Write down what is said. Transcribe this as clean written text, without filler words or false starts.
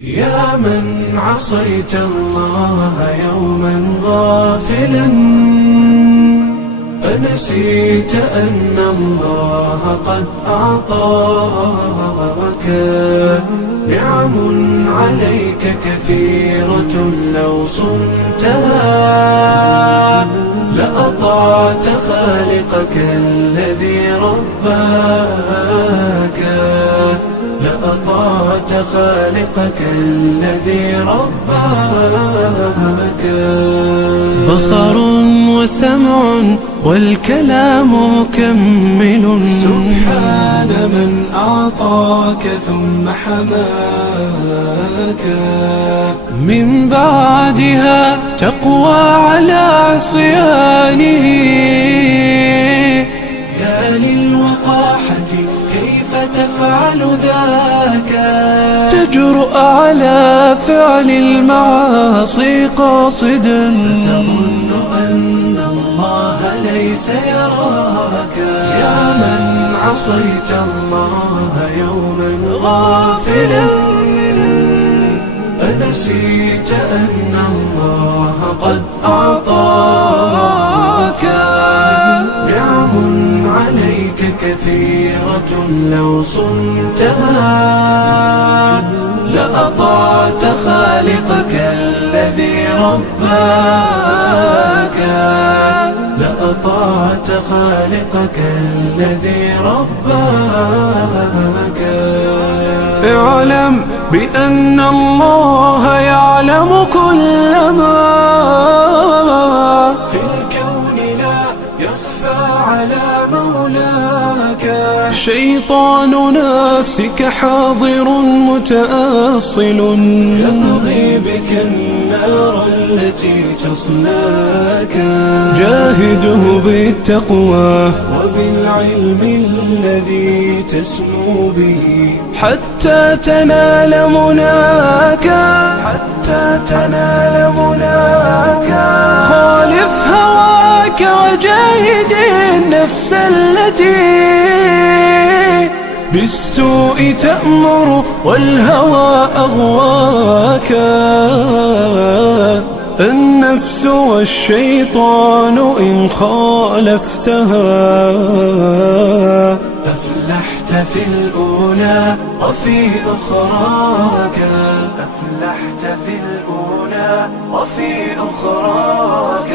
يا من عصيت الله يوما غافلا، أنسيت أن الله قد أعطاك نعم عليك كثيرة، لو صنتها لأطعت خالقك الذي رباك، لأطعت خالقك الذي رباك. بصر وسمع والكلام مكمل، سبحان من أعطاك ثم حماك. من بعدها تقوى على عصيانه، يا للوقاحة كيف تفعل ذاك؟ تجرؤ على فعل المعاصي قاصدا، فتظن أن الله ليس يراك. يا من عصيت الله يوما غافلا، أنسيت أن الله قد أعطاك نعم عليك كثيرة، لو صنتها لأطعت خالقك الذي رباك، لأطعت خالقك الذي رباك. اعلم بأن الله يعلم كل ما في الكون، لا يخفى على مولاك. شيطان نفسك حاضر متأصل، يبغي بك النار التي تصلاك. جاهده بالتقوى وبالعلم الذي تسمو به، حتى تنال مناك، حتى تنال مناك. خالف هواك وجاهد النفس التي بالسوء تأمر والهوى أغواك. النفس والشيطان إن خالفتها أفلحت في الأولى وفي أخراك، أفلحت في الأولى وفي أخراك.